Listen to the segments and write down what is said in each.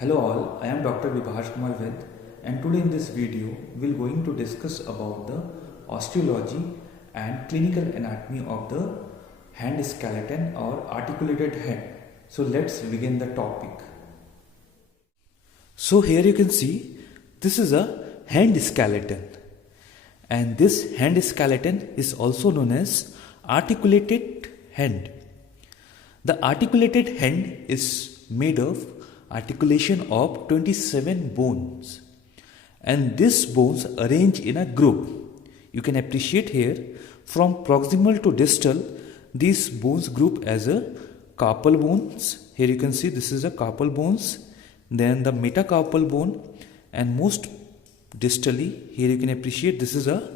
Hello all, I am Dr. Vibhash Kumar Ved, and today in this video we are going to discuss about the osteology and clinical anatomy of the hand skeleton or articulated hand. So let's begin the topic. So here you can see this is a hand skeleton, and this hand skeleton is also known as articulated hand. The articulated hand is made of articulation of 27 bones, and these bones arrange in a group. You can appreciate here from proximal to distal these bones group as a carpal bones. Here you can see this is a carpal bones, then the metacarpal bone, and most distally here you can appreciate this is a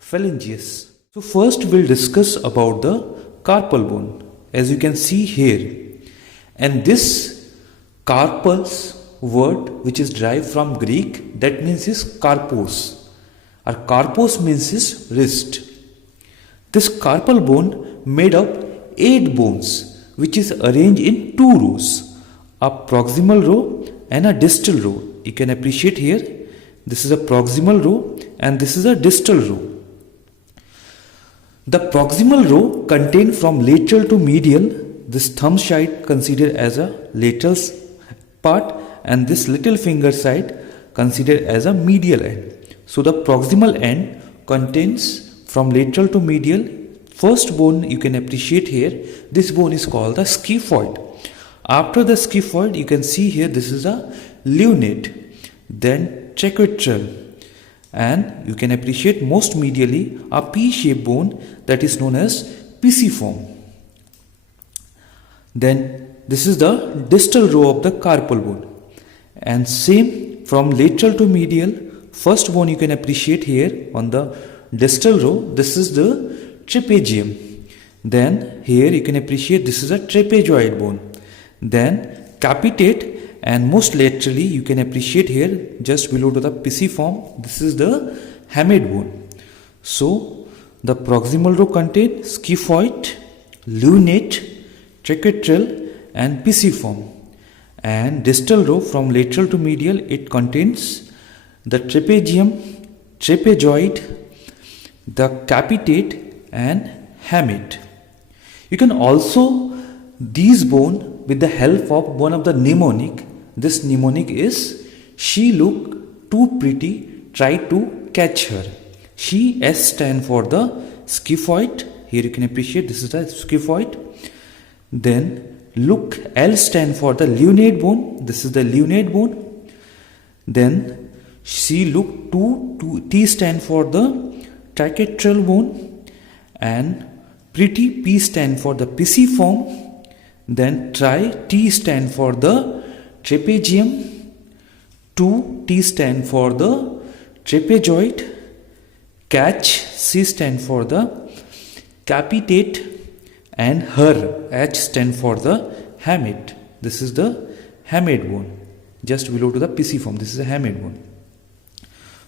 phalangeus. So first we'll discuss about the carpal bone, as you can see here, and this carpals word which is derived from Greek, that means is carpos, or carpos means is wrist. This carpal bone made up 8 bones which is arranged in 2 rows, a proximal row and a distal row. You can appreciate here this is a proximal row and this is a distal row. The proximal row contains from lateral to medial, this thumb side considered as a lateral part and this little finger side considered as a medial end. So the proximal end contains from lateral to medial. First bone you can appreciate here, this bone is called the scaphoid. After the scaphoid you can see here this is a lunate, then triquetral, and you can appreciate most medially a P-shaped bone that is known as pisiform. Then this is the distal row of the carpal bone, and same from lateral to medial. First bone you can appreciate here on the distal row, this is the trapezium. Then here you can appreciate this is a trapezoid bone, then capitate, and most laterally you can appreciate here just below to the pisiform, this is the hamate bone. So the proximal row contains scaphoid, lunate, triquetral and pisiform, and distal row from lateral to medial it contains the trapezium, trapezoid, the capitate and hamate. You can also these bone with the help of one of the mnemonic. This mnemonic is she look too pretty, try to catch her. She, S stand for the scaphoid, here you can appreciate this is the scaphoid. Then look, L stand for the lunate bone, this is the lunate bone. Then she look to T stand for the triquetral bone, and pretty, P stand for the pisiform. Then try, T stand for the trapezium, 2, T stand for the trapezoid, catch, C stand for the capitate, and her, H stand for the hamate. This is the hamate bone just below to the pisiform, this is a hamate bone.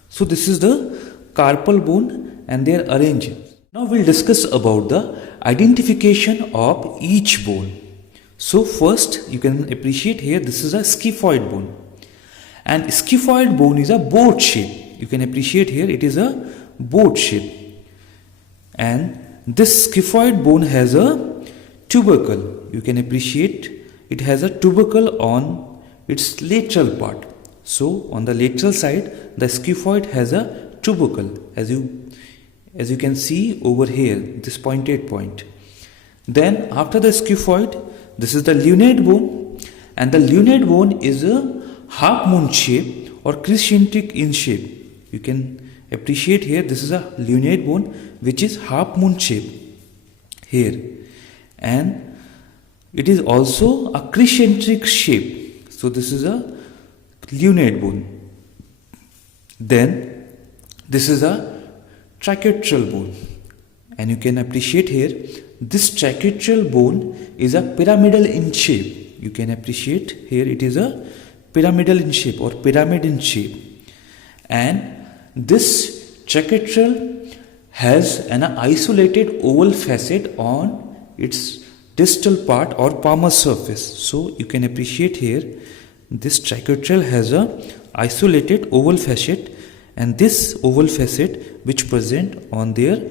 So this is the carpal bone and their arrangements. Now we'll discuss about the identification of each bone. So first you can appreciate here this is a scaphoid bone, and scaphoid bone is a boat shape. You can appreciate here it is a boat shape, and this scaphoid bone has a tubercle. You can appreciate it has a tubercle on its lateral part. So on the lateral side the scaphoid has a tubercle, as you can see over here, this pointed point. Then after the scaphoid this is the lunate bone, and the lunate bone is a half moon shape or crescentic in shape. You can appreciate here this is a lunate bone which is half moon shape here, and it is also a crescentic shape. So this is a lunate bone. Then this is a triquetral bone, and you can appreciate here this triquetral bone is a pyramidal in shape. You can appreciate here it is a pyramidal in shape or pyramid in shape, and this triquetral has an isolated oval facet on its distal part or palmar surface. So you can appreciate here this tracheotracheal has a isolated oval facet, and this oval facet which present on their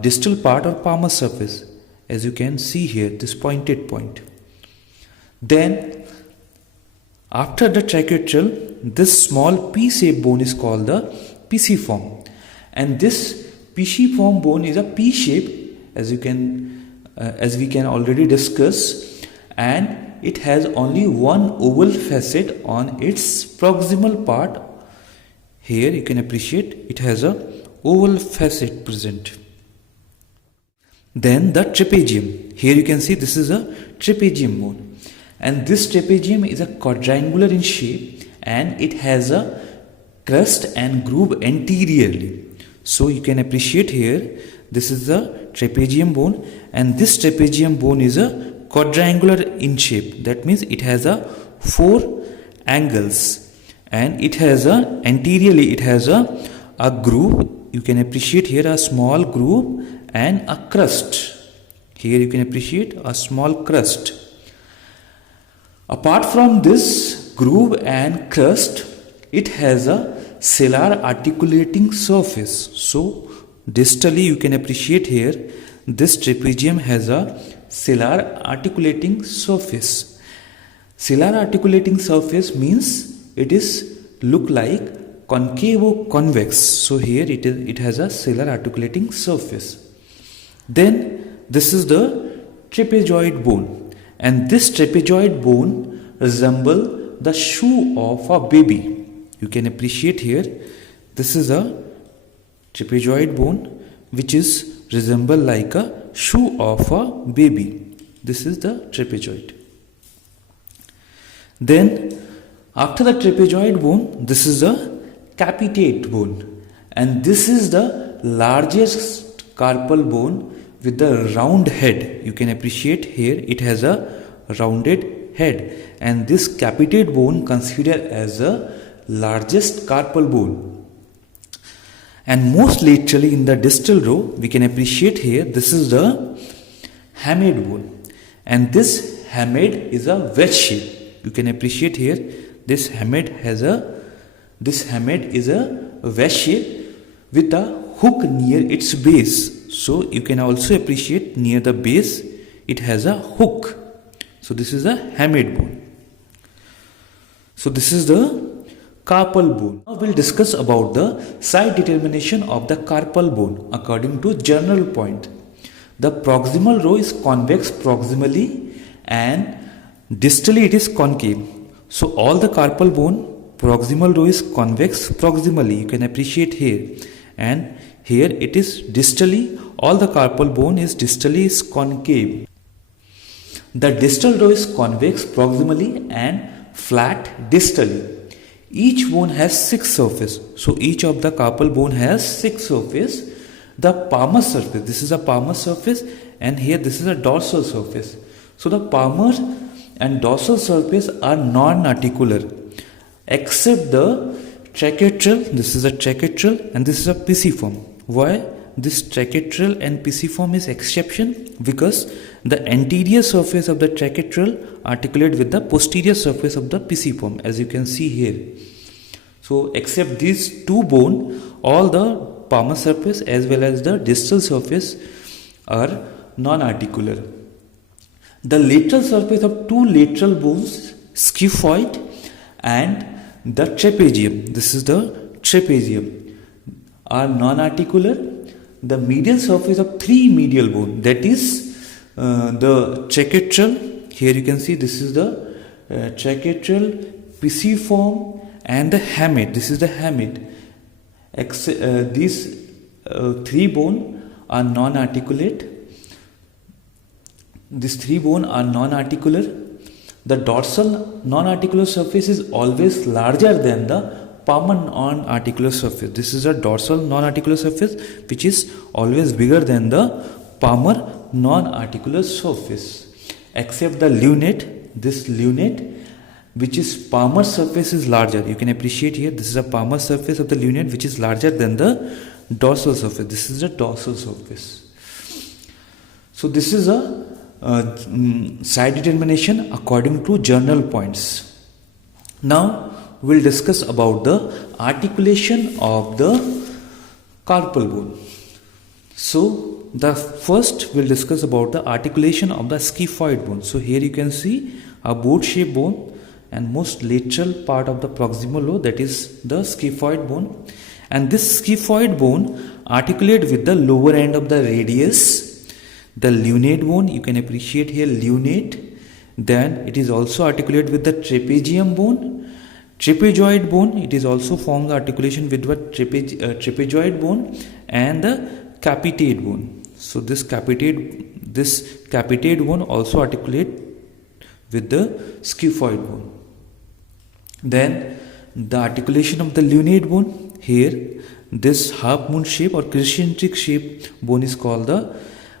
distal part or palmar surface, as you can see here, this pointed point. Then after the tracheotracheal, this small P-shaped bone is called the pisiform, and this pisiform bone is a P shape, as we can already discuss, and it has only one oval facet on its proximal part. Here you can appreciate it has a oval facet present. Then the trapezium. Here you can see this is a trapezium bone, and this trapezium is a quadrangular in shape, and it has a crest and groove anteriorly. So you can appreciate here, this is the trapezium bone, and this trapezium bone is a quadrangular in shape. That means it has a 4 angles, and it has a anteriorly it has a groove. You can appreciate here a small groove and a crust. Here you can appreciate a small crust. Apart from this groove and crust, it has a cellular articulating surface. So distally you can appreciate here, this trapezium has a cellular articulating surface. Cellular articulating surface means it is look like concave or convex. So here it has a cellular articulating surface. Then this is the trapezoid bone, and this trapezoid bone resemble the shoe of a baby. You can appreciate here, this is a trapezoid bone which is resemble like a shoe of a baby. This is the trapezoid. Then after the trapezoid bone, this is the capitate bone, and this is the largest carpal bone with the round head. You can appreciate here it has a rounded head, and this capitate bone considered as the largest carpal bone. And most laterally in the distal row, we can appreciate here, this is the hamate bone, and this hamate is a wedge shape. You can appreciate here, this hamate is a wedge shape with a hook near its base. So you can also appreciate near the base it has a hook. So this is a hamate bone. So this is the carpal bone. Now we'll discuss about the site determination of the carpal bone according to general point. The proximal row is convex proximally and distally it is concave. So all the carpal bone proximal row is convex proximally. You can appreciate here, and here it is distally, all the carpal bone is distally is concave. The distal row is convex proximally and flat distally. Each bone has 6 surfaces. So each of the carpal bone has 6 surfaces. The palmar surface, this is a palmar surface, and here this is a dorsal surface. So the palmar and dorsal surface are non-articular except the tracheotracheal. This is a tracheotracheal and this is a pisiform. Why this tracheotracheal and pisiform is exception? Because the anterior surface of the tracheotracheal articulate with the posterior surface of the pisiform, as you can see here. So except these two bone, all the palmar surface as well as the distal surface are non-articular. The lateral surface of two lateral bones, scaphoid and the trapezium, this is the trapezium, are non-articular. The medial surface of 3 medial bone, that is the tracheotracheal. Here you can see this is the tracheotracheal, pisiform and the hamate. This is the hamate. These 3 bone are non-articulate. These 3 bone are non-articular. The dorsal non-articular surface is always larger than the palmar non-articular surface. This is a dorsal non-articular surface which is always bigger than the palmar non-articular surface. Except the lunate, this lunate which is palmar surface is larger. You can appreciate here, this is a palmar surface of the lunate which is larger than the dorsal surface. This is the dorsal surface. So this is a site determination according to journal points. Now we'll discuss about the articulation of the carpal bone. So the first we'll discuss about the articulation of the scaphoid bone. So here you can see a boat-shaped bone and most lateral part of the proximal lobe, that is the scaphoid bone. And this scaphoid bone articulate with the lower end of the radius, the lunate bone. You can appreciate here lunate. Then it is also articulate with the trapezium bone, trapezoid bone. It is also formed the articulation with the trapezoid bone and the capitate bone. So this capitate bone also articulate with the scaphoid bone. Then the articulation of the lunate bone, here this half moon shape or crescentic shape bone is called the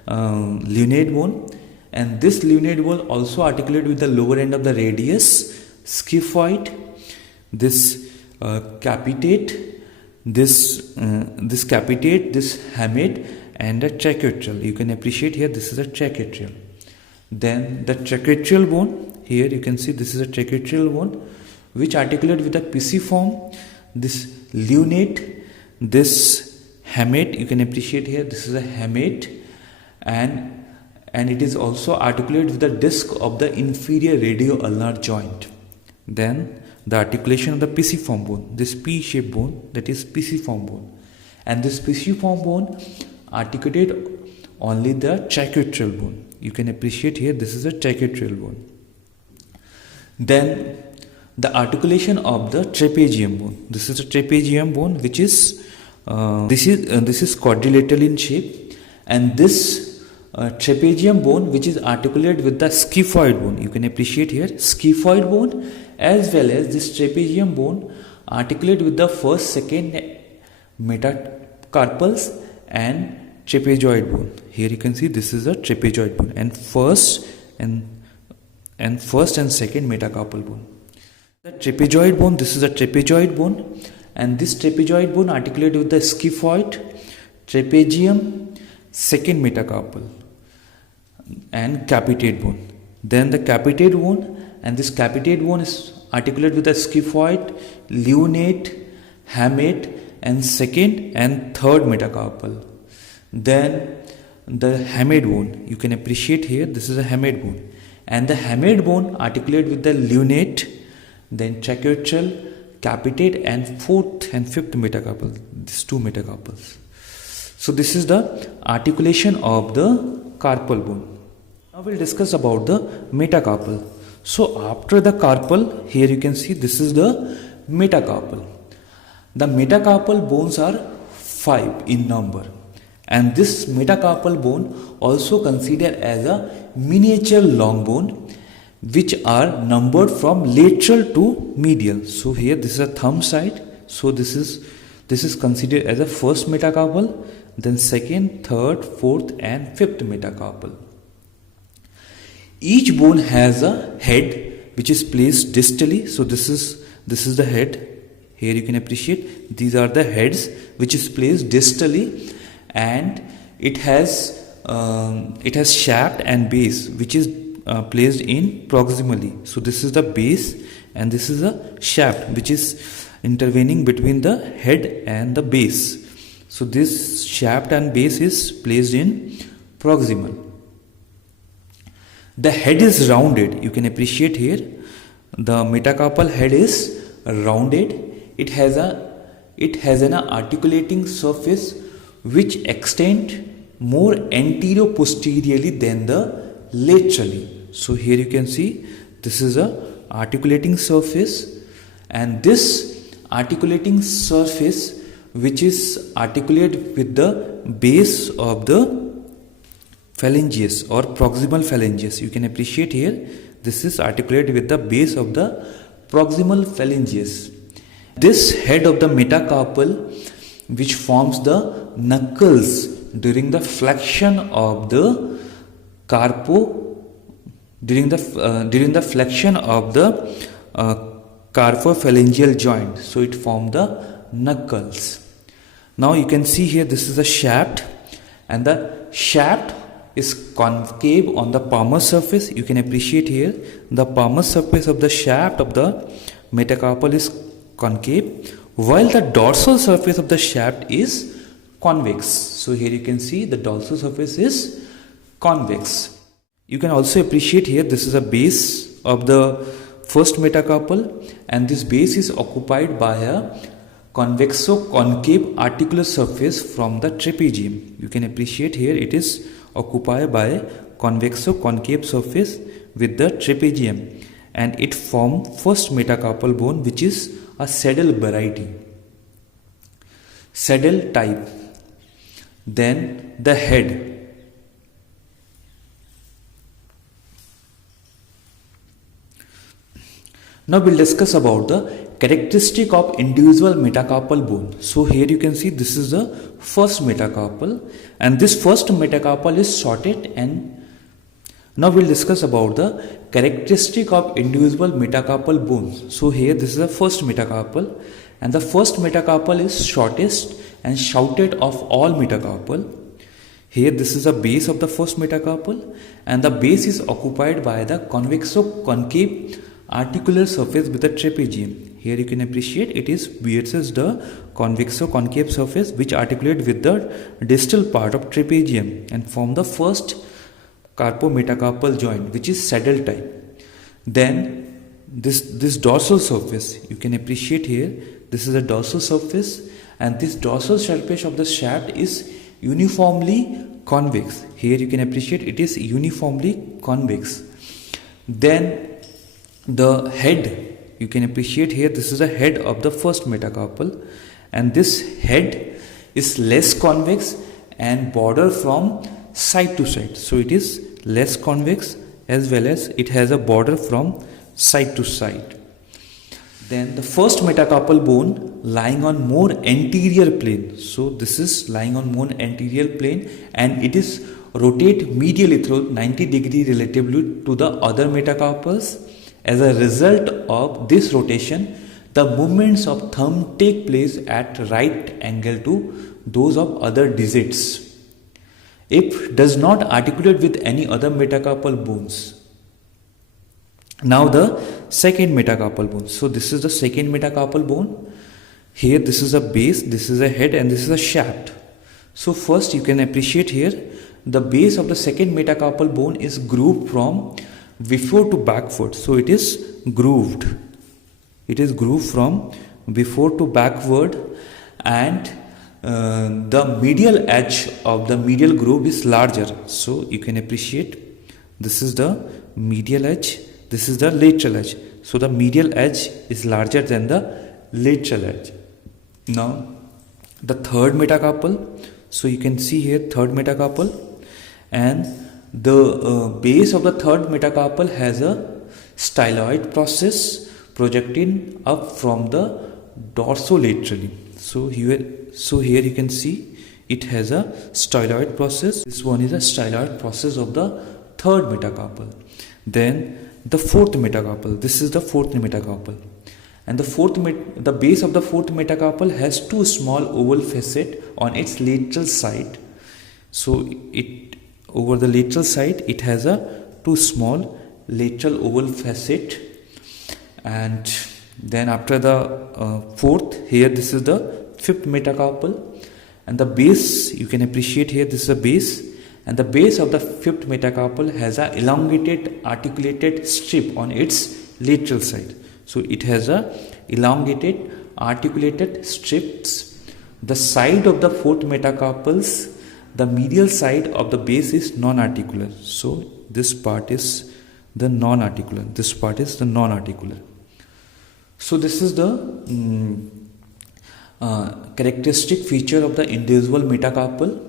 lunate bone, and this lunate bone also articulate with the lower end of the radius, scaphoid, this capitate, this capitate, this hamate, and the tracheatrial. You can appreciate here this is a tracheatrial. Then the tracheatrial bone, here you can see this is a tracheatrial bone which articulate with the pisiform, this lunate, this hamate. You can appreciate here this is a hamate, and it is also articulated with the disc of the inferior radioulnar joint. Then the articulation of the pisiform bone, this P-shaped bone, that is pisiform bone, and this pisiform bone articulate only the tracheatrial bone. You can appreciate here this is a tracheatrial bone. Then the articulation of the trapezium bone. This is a trapezium bone which is this is quadrilateral in shape, and this trapezium bone which is articulated with the scaphoid bone. You can appreciate here scaphoid bone as well as this trapezium bone articulate with the first, second metacarpals and trapezoid bone. Here you can see this is a trapezoid bone and first and second metacarpal bone. The trapezoid bone, this is a trapezoid bone, and this trapezoid bone articulate with the scaphoid, trapezium, second metacarpal and capitate bone. Then the capitate bone, and this capitate bone is articulate with the scaphoid, lunate, hamate, and second and third metacarpal. Then the hamate bone, you can appreciate here this is a hamate bone, and the hamate bone articulate with the lunate, then tracheatrial, capitate, and fourth and fifth metacarpal, these two metacarpals. So this is the articulation of the carpal bone. Now we'll discuss about the metacarpal. So after the carpal, here you can see this is the metacarpal. The metacarpal bones are 5 in number, and this metacarpal bone also considered as a miniature long bone, which are numbered from lateral to medial. So here this is a thumb side, so this is considered as a first metacarpal, then second, third, fourth, and fifth metacarpal. Each bone has a head which is placed distally. So this is the head. Here you can appreciate these are the heads which is placed distally, and it has shaft and base which is placed in proximally. So this is the base and this is a shaft which is intervening between the head and the base. So this shaft and base is placed in proximal. The head is rounded. You can appreciate here the metacarpal head is rounded. It has an articulating surface which extend more anterior posteriorly than the laterally. So here you can see this is a articulating surface, and this articulating surface which is articulated with the base of the phalanges or proximal phalanges. You can appreciate here this is articulated with the base of the proximal phalanges. This head of the metacarpal which forms the knuckles during the flexion of the carpophalangeal joint. So it forms the knuckles. Now you can see here this is a shaft, and the shaft is concave on the palmar surface. You can appreciate here the palmar surface of the shaft of the metacarpal is concave, while the dorsal surface of the shaft is convex. So here you can see the dorsal surface is convex. You can also appreciate here this is a base of the first metacarpal, and this base is occupied by a convexo-concave articular surface from the trapezium. You can appreciate here it is occupied by a convexo-concave surface with the trapezium, and it forms first metacarpal bone, which is a saddle variety, saddle type. Then the head. Now we'll discuss about the characteristic of individual metacarpal bone. So here you can see this is the first metacarpal, and this first metacarpal is shorted. And now we'll discuss about the characteristic of individual metacarpal bones. So here this is the first metacarpal, and the first metacarpal is shortest and shouted of all metacarpal. Here this is the base of the first metacarpal, and the base is occupied by the convexo-concave articular surface with the trapezium. Here you can appreciate it is versus the convexo-concave surface which articulate with the distal part of trapezium and form the first carpometacarpal joint, which is saddle type. Then this dorsal surface, you can appreciate here this is a dorsal surface, and this dorsal surface of the shaft is uniformly convex. Here you can appreciate it is uniformly convex. Then the head, you can appreciate here this is the head of the first metacarpal, and this head is less convex and border from side to side. So it is less convex as well as it has a border from side to side. Then the first metacarpal bone lying on more anterior plane. So this is lying on more anterior plane, and it is rotate medially through 90 degree relatively to the other metacarpals. As a result of this rotation, the movements of thumb take place at right angle to those of other digits. It does not articulate with any other metacarpal bones. Now the second metacarpal bone. So this is the second metacarpal bone. Here this is a base, this is a head, and this is a shaft. So first you can appreciate here the base of the second metacarpal bone is grooved from before to backward. So it is grooved. It is grooved from before to backward, and the medial edge of the medial groove is larger. So you can appreciate this is the medial edge, this is the lateral edge. So the medial edge is larger than the lateral edge. Now the third metacarpal. So you can see here third metacarpal, and the base of the third metacarpal has a styloid process projecting up from the dorsolaterally. So here you can see it has a styloid process. This one is a styloid process of the third metacarpal. Then the fourth metacarpal. This is the fourth metacarpal, and the base of the fourth metacarpal has two small oval facets on its lateral side. So over the lateral side it has a two small lateral oval facet. And then after the fourth, here this is the fifth metacarpal, and the base, you can appreciate here this is a base, and the base of the fifth metacarpal has a elongated articulated strip on its lateral side. So it has a elongated articulated strips. The side of the fourth metacarpals, the medial side of the base is non-articular. So this part is the non-articular. This part is the non-articular. So this is the characteristic feature of the individual metacarpal.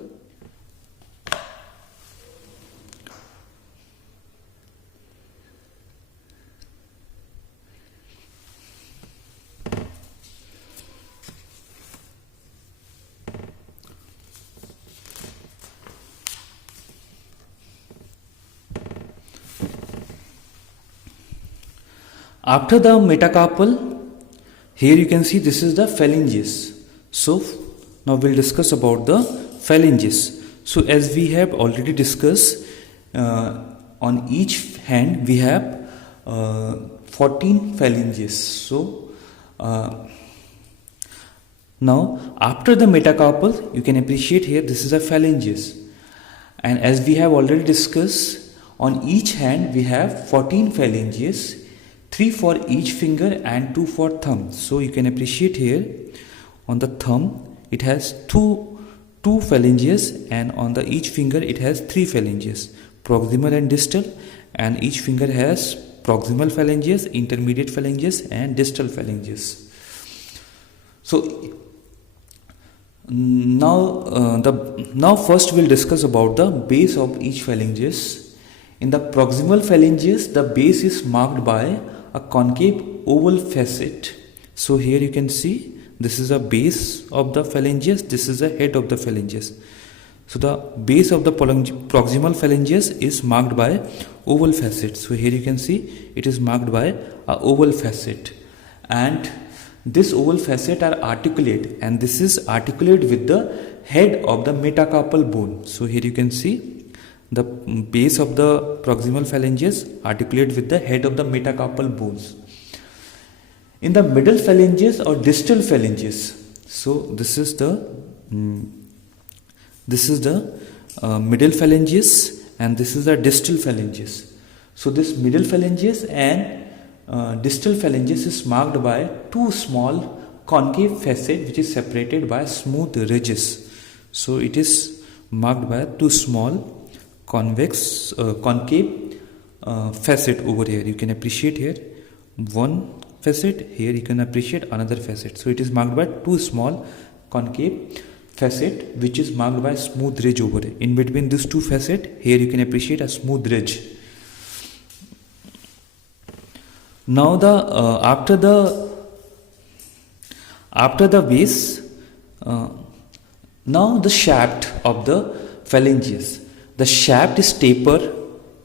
After the metacarpal, here you can see this is the phalanges. So now we'll discuss about the phalanges. So as we have already discussed, on each hand we have 14 phalanges. So now after the metacarpal, you can appreciate here this is a phalanges, and as we have already discussed, on each hand we have 14 phalanges, 3 for each finger and 2 for thumb. So you can appreciate here on the thumb it has two phalanges, and on the each finger it has 3 phalanges, proximal and distal, and each finger has proximal phalanges, intermediate phalanges and distal phalanges. So now first we'll discuss about the base of each phalanges. In the proximal phalanges, the base is marked by a concave oval facet. So here you can see this is a base of the phalanges, this is the head of the phalanges. So the base of the proximal phalanges is marked by oval facet. So here you can see it is marked by a oval facet, and this oval facet are articulate, and this is articulate with the head of the metacarpal bone. So here you can see the base of the proximal phalanges articulate with the head of the metacarpal bones. In the middle phalanges or distal phalanges, so this is the middle phalanges, and this is the distal phalanges. So this middle phalanges and distal phalanges is marked by 2 small concave facet which is separated by smooth ridges. So it is marked by 2 small concave facet over here. You can appreciate here one facet, here you can appreciate another facet. So it is marked by 2 small concave facet which is marked by smooth ridge over here. In between these 2 facet, here you can appreciate a smooth ridge. Now after the base, now the shaft of the phalanges. The shaft is taper.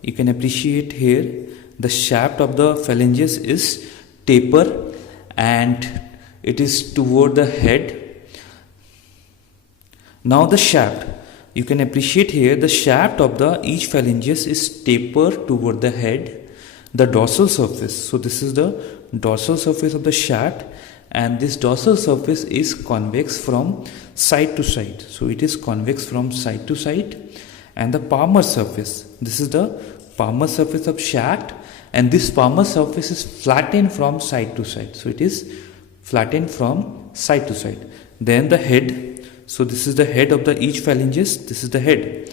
You can appreciate here the shaft of the phalanges is taper, and it is toward the head. Now the shaft, you can appreciate here the shaft of the each phalanges is taper toward the head. The dorsal surface, so this is the dorsal surface of the shaft, and this dorsal surface is convex from side to side. So it is convex from side to side. And the palmar surface, this is the palmar surface of shaft, and this palmar surface is flattened from side to side. So it is flattened from side to side. Then the head, so this is the head of the each phalanges, this is the head,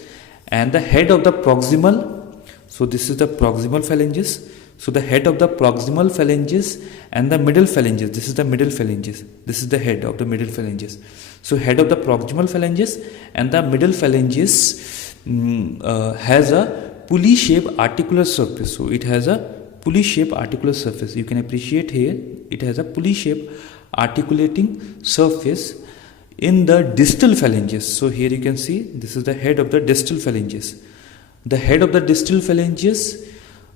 and the head of the proximal. So this is the proximal phalanges. So the head of the proximal phalanges and the middle phalanges, this is the middle phalanges, this is the head of the middle phalanges. So head of the proximal phalanges and the middle phalanges has a pulley shaped articular surface. So it has a pulley shaped articular surface. You can appreciate here it has a pulley shaped articulating surface in the distal phalanges. So here you can see this is the head of the distal phalanges. The head of the distal phalanges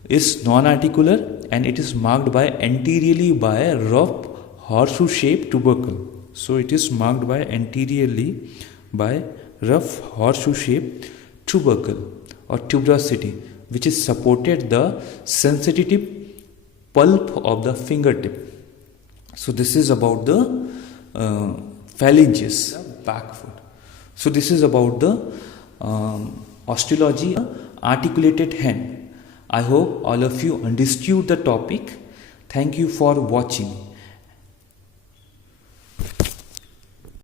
is non-articular, and it is marked by anteriorly by a rough horseshoe shaped tubercle. So it is marked by anteriorly by rough horseshoe shaped tubercle or tuberosity, which is supported the sensitive pulp of the fingertip. So this is about the phalanges, back foot. So this is about the osteology, articulated hand. I hope all of you understood the topic. Thank you for watching.